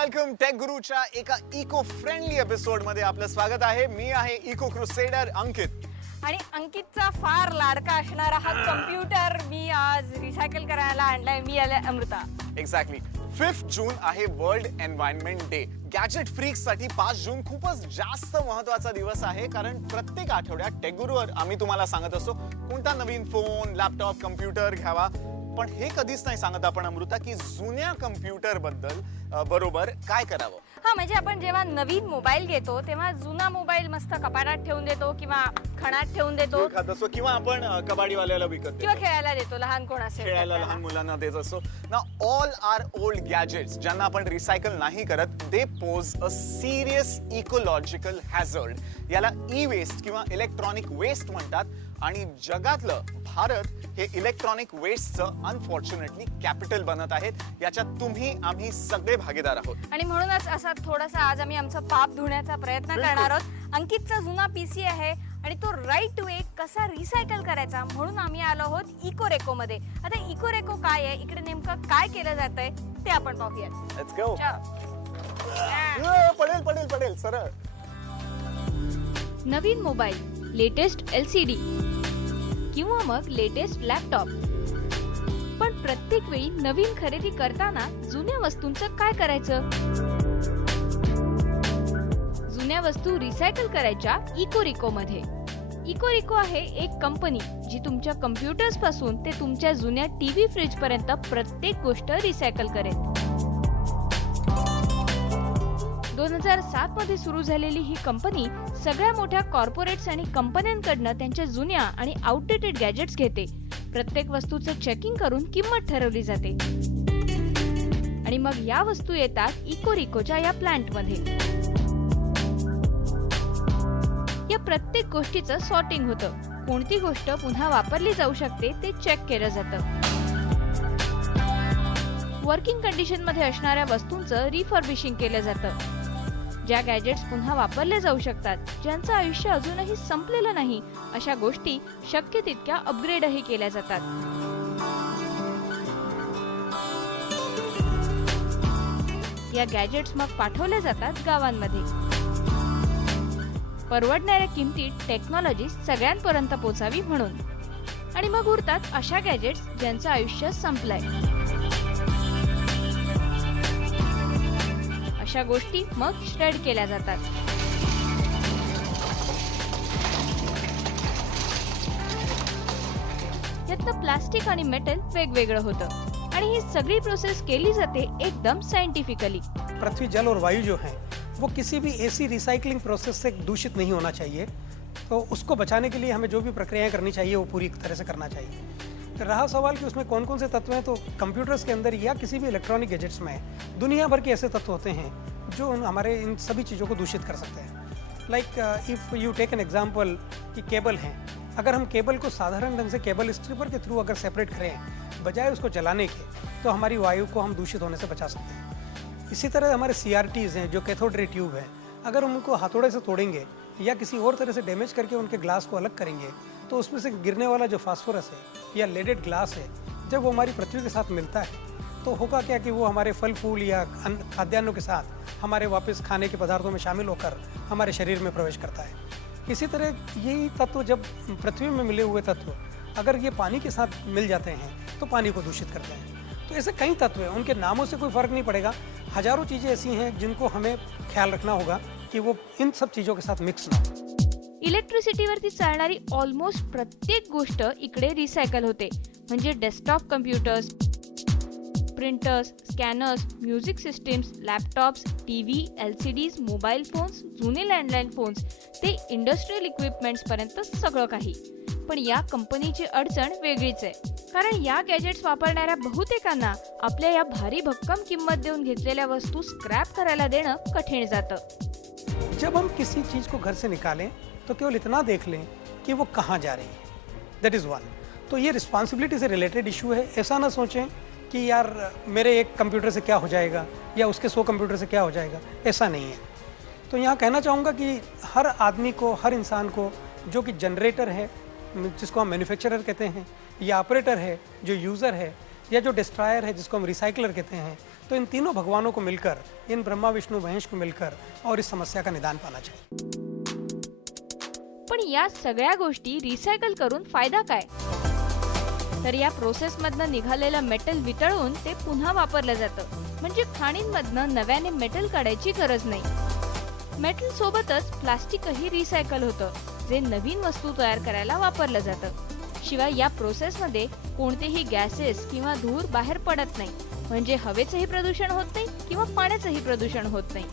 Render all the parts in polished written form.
Welcome take गुरुच्या एका eco friendly episode मध्ये आपलं स्वागत आहे। मी आहे इको क्रुसेडर अंकित आणि अंकितचा फार लाडका असणारा हा कम्प्युटर मी आज रिसायकल करायला आणलाय। मी अमृता। एक्झॅक्टली 5 जून आहे world environment day. Gadget freaks साठी 5 जून खूपच जास्त महत्त्वाचा दिवस आहे, कारण प्रत्येक आठवड्यात टेक गुरुवर आम्ही तुम्हाला सांगत असतो कोणता नवीन फोन, लॅपटॉप, कम्प्युटर घ्यावा। पण हे कधीच नाही सांगत आपण अमृता की जुन्या कम्प्युटर बद्दल बरोबर काय करावं। हा, म्हणजे आपण जेव्हा नवीन मोबाईल घेतो तेव्हा जुना मोबाईल मस्त कपाटात ठेवून देतो किंवा खणात ठेवून देतो किंवा आपण कबाडीवाल्याला विकत किंवा खेळायला देतो, लहान कोण असेल खेळायला लहान मुलांना देत असतो ना। ऑल आर ओल्ड गॅजेट्स ज्यांना आपण रिसायकल नाही करत, दे पोज अ सिरियस इकोलॉजिकल हॅझर्ड। याला ई वेस्ट किंवा इलेक्ट्रॉनिक वेस्ट म्हणतात आणि जगातलं भारत हे इलेक्ट्रॉनिक वेस्टचं अनफॉर्च्युनेटली कॅपिटल बनत आहेत। याच्यात तुम्ही आम्ही सगळे भागीदार आहोत आणि म्हणूनच असा थोडासा आज आम्ही आमचं पाप धुण्याचा प्रयत्न करणार आहोत। अंकितचा जुना पीसी आहे आणि तो राईट वे कसा रिसायकल करायचा म्हणून आम्ही आलो आहोत इकोरेको मध्ये। आता इकोरेको काय आहे, इकडे नेमकं काय केलं जातंय ते आपण पाहूयात। Let's go. पडेल पडेल पडेल सरळ। नवीन मोबाईल, लेटेस्ट LCD किंवा मग लेटेस्ट लॅपटॉप, पण प्रत्येक वेळी नवीन खरेदी करताना जुन्या वस्तूंचं काय करायचं? जुन्या वस्तू रिसायकल करायच्या इकोरिको मध्ये। इकोरिको आहे एक कंपनी जी तुमच्या कम्प्युटर्स पासून ते तुमच्या जुन्या टीव्ही फ्रीज पर्यंत प्रत्येक गोष्ट रिसायकल करेल। 2007 मध्ये सुरू झालेली ही कंपनी सगळ्या मोठ्या कॉर्पोरेट्स आणि कंपन्यांकडनं त्यांच्या जुन्या आणि आउटडेटेड गॅजेट्स घेते। प्रत्येक वस्तूचं चेकिंग करून किंमत ठरवली जाते आणि मग या वस्तू येतात इकोरिकोच्या या प्लांट मध्ये। या प्रत्येक गोष्टीचं सॉर्टिंग होतं। कोणती गोष्ट पुन्हा वापरली जाऊ शकते ते चेक केलं जातं। वर्किंग कंडिशन मध्ये असणाऱ्या वस्तूंचं रिफर्बिशिंग केलं जातं। ज्या गॅजेट्स पुन्हा वापरले जाऊ शकतात, ज्यांचं आयुष्य अजूनही संपलेलं नाही, अशा गोष्टी शक्य तितक्या अपग्रेडही केल्या जातात। या गॅजेट्स मग पाठवल्या जातात गावांमध्ये। परवडणाऱ्या किमतीत टेक्नॉलॉजी सगळ्यांपर्यंत पोहोचावी म्हणून। आणि मग उरतात अशा गॅजेट्स ज्यांचं आयुष्य संपलंय। अशा गोष्टी मग श्रेड केल्या जातात। यातलं प्लास्टिक आणि मेटल वेगवेगळं होतं आणि ही सगळी प्रोसेस केली जाते एकदम साइंटिफिकली। पृथ्वी, जल और वायु जो है वो किसी भी ऐसी रिसाइकलिंग प्रोसेस से दूषित नहीं होना चाहिए, तो उसको बचाने के लिए हमें जो भी प्रक्रियाएं करनी चाहिए वो पूरी तरह से करना चाहिए। रहा सवाल कि उसमें कौन कौन से तत्व हैं, तो कंप्यूटर्स के अंदर या किसी भी इलेक्ट्रॉनिक गैजेट्स में दुनिया भर के ऐसे तत्व होते हैं जो हमारे इन सभी चीज़ों को दूषित कर सकते हैं। Like if you take an example कि केबल हैं, अगर हम केबल को साधारण ढंग से केबल स्ट्रिपर के थ्रू अगर सेपरेट करें बजाय उसको जलाने के, तो हमारी वायु को हम दूषित होने से बचा सकते हैं। इसी तरह हमारे CRTs हैं जो कैथोड रे ट्यूब है, अगर हम उनको हथौड़े से तोड़ेंगे या किसी और तरह से डैमेज करके उनके ग्लास को अलग करेंगे, तो उसमें से गिरने वाला जो फास्फोरस है या लेडेड ग्लास है, जब वो हमारी पृथ्वी के साथ मिलता है तो होगा क्या कि वो हमारे फल फूल या खाद्यान्नों के साथ हमारे वापस खाने के पदार्थों में शामिल होकर हमारे शरीर में प्रवेश करता है। इसी तरह यही तत्व जब पृथ्वी में मिले हुए तत्व अगर ये पानी के साथ मिल जाते हैं तो पानी को दूषित करते हैं। तो ऐसे कई तत्व हैं, उनके नामों से कोई फर्क नहीं पड़ेगा। हजारों चीज़ें ऐसी हैं जिनको हमें ख्याल रखना होगा कि वो इन सब चीज़ों के साथ मिक्स ना हो। इलेक्ट्रिसिटीवरती चालणारी ऑलमोस्ट प्रत्येक गोष्ट इकडे रिसायकल होते। म्हणजे desktop computers, printers, scanners, music systems, laptops, TV, LCDs, mobile phones, जुने लँडलाईन फोन्स ते इंडस्ट्रियल इक्विपमेंट्स पर्यंत सगळं काही। पण या कंपनीची अडचण वेगळीच आहे, कारण या गॅजेट्स वापरणाऱ्या बहुतेकांना आपल्या या भारी भक्कम किंमत देऊन घेतलेल्या वस्तू स्क्रॅप करायला देणं कठीण जातं। जब हम किसी चीज़ को घर से निकालें तो केवल इतना देख लें कि वो कहाँ जा रही है, दैट इज़ वन। तो ये रिस्पॉन्सिबिलिटी से रिलेटेड इशू है। ऐसा ना सोचें कि यार मेरे एक कंप्यूटर से क्या हो जाएगा या उसके 100 कंप्यूटर से क्या हो जाएगा, ऐसा नहीं है। तो यहाँ कहना चाहूँगा कि हर आदमी को, हर इंसान को जो कि जनरेटर है जिसको हम मैन्युफैक्चरर कहते हैं, या ऑपरेटर है जो यूज़र है, या जो डिस्ट्रॉयर है जिसको हम रिसाइकलर कहते हैं, तो इन तीनों भगवानों को मिलकर, इन ब्रह्मा विष्णु महेश को मिलकर और इस समस्या का निदान पाना चाहिए। पण या सगळ्या गोष्टी रिसायकल करून फायदा काय? तर या प्रोसेस मधनं निघालेलं मेटल वितळून ते पुन्हा वापरलं जातं, म्हणजे खाणींमधनं नव्याने मेटल काढायची गरज नाही। मेटल सोबतच प्लास्टिकही रिसायकल होतं, जे नवीन वस्तू तयार करायला वापरलं जातं। शिवाय या प्रोसेस मध्ये कोणतेही गॅसेस किंवा धूर बाहेर पडत नाही, म्हणजे हवेचंही प्रदूषण होत नाही किंवा पाण्याचंही प्रदूषण होत नाही।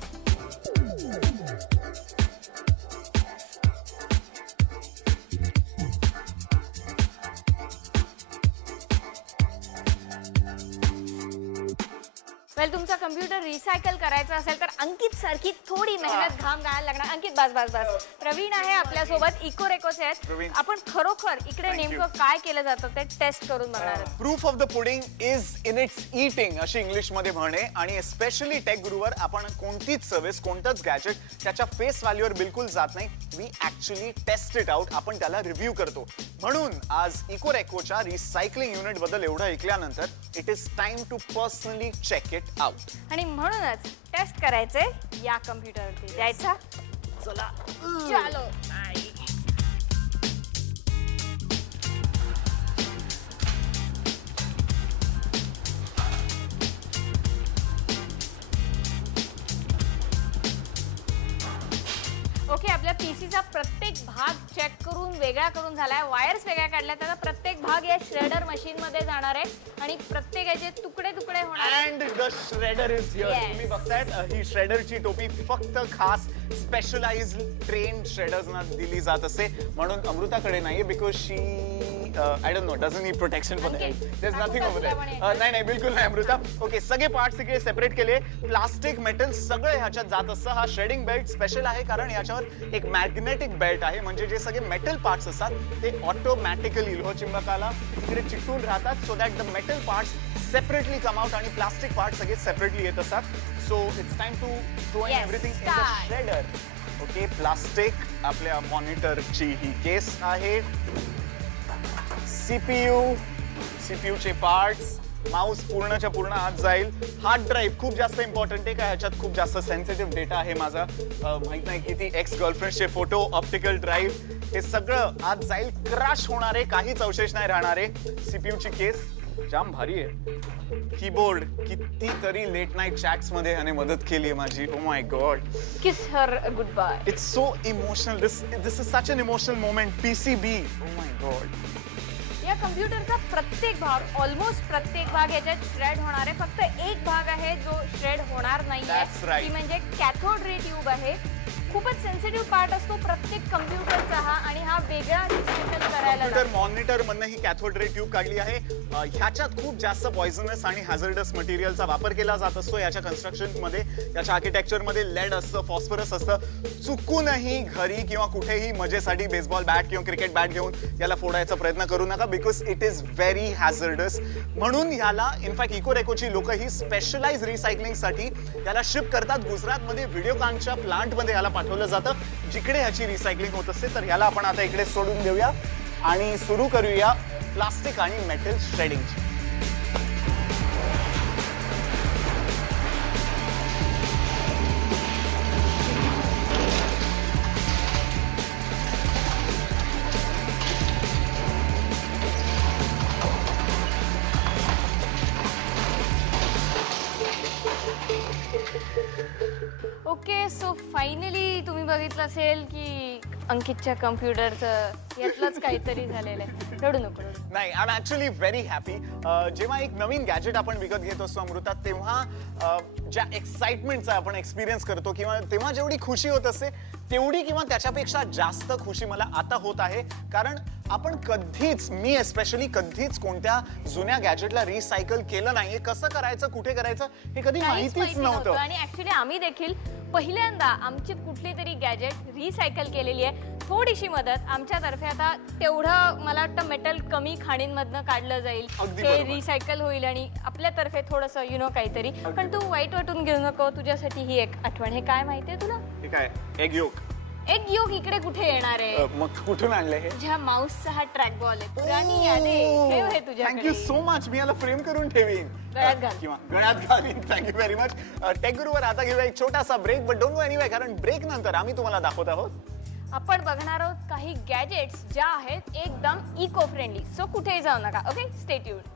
वेल तुमचा कम्प्युटर रिसायकल करायचा असेल तर अंकित सारखी थोडी मेहनत घाम गाळायला लागणार। अंकित बस बस बस। प्रवीण आहे आपल्यासोबत, इकोरेकोचे आहेत। प्रवीण. आपण खरोखर इकडे Thank you. नेमकं काय केलं जातं ते टेस्ट करून बघणार आहोत। Proof of the pudding is in its eating अशी इंग्लिश मध्ये म्हणे, आणि स्पेशली टेक गुरुवर आपण कोणतीच सर्व्हिस, कोणतंच गॅजेट त्याच्या फेस व्हॅल्यूवर बिलकुल जात नाही। We actually test it out, आपण त्याला रिव्ह्यू करतो। म्हणून आज इकोरेकोच्या रिसायकलिंग युनिट बद्दल एवढं ऐकल्यानंतर it is time to personally check it out. आणि म्हणूनच टेस्ट करायचे या कम्प्युटरवरती द्यायचा। चला चालो। ओके, आपल्या पीसीचा प्रत्येक भाग चेक करून वेगळा करून झालाय, वायर्स वेगळ्या काढल्या, त्याचा प्रत्येक भाग या श्रेडर मशीन मध्ये जाणार आहे आणि प्रत्येकाचे तुकडे तुकडे होणार आहेत। And the shredder is here. Yes. तुम्ही बघतायत ही श्रेडरची टोपी फक्त खास स्पेशलाइज्ड ट्रेन श्रेडर्सना दिली जात असते, म्हणून अमृताकडे नाहीये, because she I don't know doesn't need protection for Okay. There is nothing दाखवता ओव्हर तुला पण देयर। नाही नाही बिलकुल नाही अमृता। ओके, सगळे पार्ट्स इकडे सेपरेट केले, प्लास्टिक मेटल सगळे ह्याच्यात जात असतं। हा श्रेडिंग बेल्ट स्पेशल आहे कारण याच्यावर एक मॅग्नेटिक बेल्ट आहे, म्हणजे जे सगळे मेटल पार्ट्स असतात ते ऑटोमॅटिकली लोहचुंबकाला इकडे चिकटून राहतात, so that the metal parts separately come out आणि प्लास्टिक पार्ट्स सगळे सेपरेटली येत असतात। So it's time to throw in Yes, everything in the start. Shredder. Okay, plastic आपल्या मॉनिटरची ही केस आहे, सीपीयू चे पार्ट्स, माउस पूर्णच्या पूर्ण आत जाईल, हार्ड ड्राईव्ह खूप जास्त इम्पॉर्टंट आहे, का ह्याच्यात खूप जास्त सेन्सिटिव्ह डेटा आहे माझा, माहित नाही किती एक्स गर्लफ्रेंडचे फोटो, ऑप्टिकल ड्राईव्ह, हे सगळं आत जाईल, क्रॅश होणार आहे, काहीच अवशेष नाही राहणार आहे। सीपीयूची केस जाम भारी आहे, कीबोर्ड, कितीतरी लेट नाईट चॅट्स मध्ये ह्याने मदत केली आहे माझी। Oh my God, kiss her goodbye. It's so emotional, this is such an emotional moment. PCB, oh my God. या कम्प्युटरचा प्रत्येक भाग, ऑलमोस्ट प्रत्येक भाग याच्यात श्रेड होणार आहे। फक्त एक भाग आहे जो श्रेड होणार नाहीये, That's right. ती म्हणजे कॅथोड रे ट्यूब आहे। खूपच सेन्सिटिव्ह पार्ट असतो प्रत्येक कम्प्युटरचा हा, आणि हा वेगळा रिसायकल करायला कम्प्युटर लागतो। मॉनिटर मधनं ही कॅथोड रे ट्यूब काढली आहे। ह्याच्यात खूप जास्त पॉइझनस आणि हॅझर्डस मटेरियलचा वापर केला जात असतो याच्या कन्स्ट्रक्शन मध्ये, याच्या आर्किटेक्चर मध्ये लेड असतं, फॉस्फरस असतं। चुकूनही घरी किंवा कुठेही मजेसाठी बेसबॉल बॅट किंवा क्रिकेट बॅट घेऊन याला फोडायचा प्रयत्न करू नका, बिकॉज इट इज व्हेरी हॅझर्डस। म्हणून ह्याला इनफॅक्ट इकोरेकोची लोक ही स्पेशलाइज रिसायकलिंगसाठी याला शिप करतात। गुजरातमध्ये व्हिडिओकॉनच्या प्लांटमध्ये याला पाठवलं जातं, जिकडे ह्याची रिसायकलिंग होत असते। तर ह्याला आपण आता इकडे सोडून देऊया आणि सुरू करूया प्लास्टिक आणि मेटल श्रेडिंगची। ओके, सो फायनली तुम्ही बघितलं असेल की अंकितच्या कम्प्युटरचं यातलंच काहीतरी झालेलं आहे। रडू नको रडू। नाही, I am actually very happy. जेव्हा एक नवीन गॅजेट आपण विकत घेत असतो अमृता, तेव्हा ज्या एक्साइटमेंटचा आपण एक्सपिरियन्स करतो किंवा तेव्हा जेवढी खुशी होत असते तेवढी किंवा त्याच्यापेक्षा जास्त खुशी मला आता होत आहे, कारण आपण कधीच, मी एस्पेशली कधीच कोणत्या जुन्या गॅजेटला रिसायकल केलं नाहीये। कसं करायचं, कुठे करायचं हे कधी काहीच माहितीच माहिती नव्हतं। आणि ऍक्च्युली आम्ही देखील पहिल्यांदा आमची कुठली तरी गॅजेट रिसायकल केलेली आहे। थोडीशी मदत आमच्यातर्फे, आता तेवढं मला वाटतं मेटल कमी खाणींमधनं काढलं जाईल, अगदी हे बरोबर. रिसायकल होईल आणि आपल्यातर्फे थोडंसं काहीतरी। पण तू वाईट वाटून घेऊ नको, तुझ्यासाठी ही एक आठवण। हे काय माहितीये तुला? हे काय, एग योक? एक योग इकडे कुठे येणार आहे? मग कुठून आणले हे? तुझ्या माऊसचा हा ट्रॅक बॉल आहे, पुराणी याद आहे, ठेव हे तुझ्याकडे. Thank you so much. मी याला फ्रेम करून ठेवीन, गळ्यात घाल. किंवा गळ्यात घालीन. Thank you very much. टेक गुरुवर आता घेऊया एक छोटासा break, but don't go anyway, कारण ब्रेक नंतर आम्ही तुम्हाला दाखवत आहोत आपण बघणार आहोत काही गॅजेट्स ज्या आहेत एकदम इको फ्रेंडली. सो कुठेही जाऊ नका. Okay, stay tuned.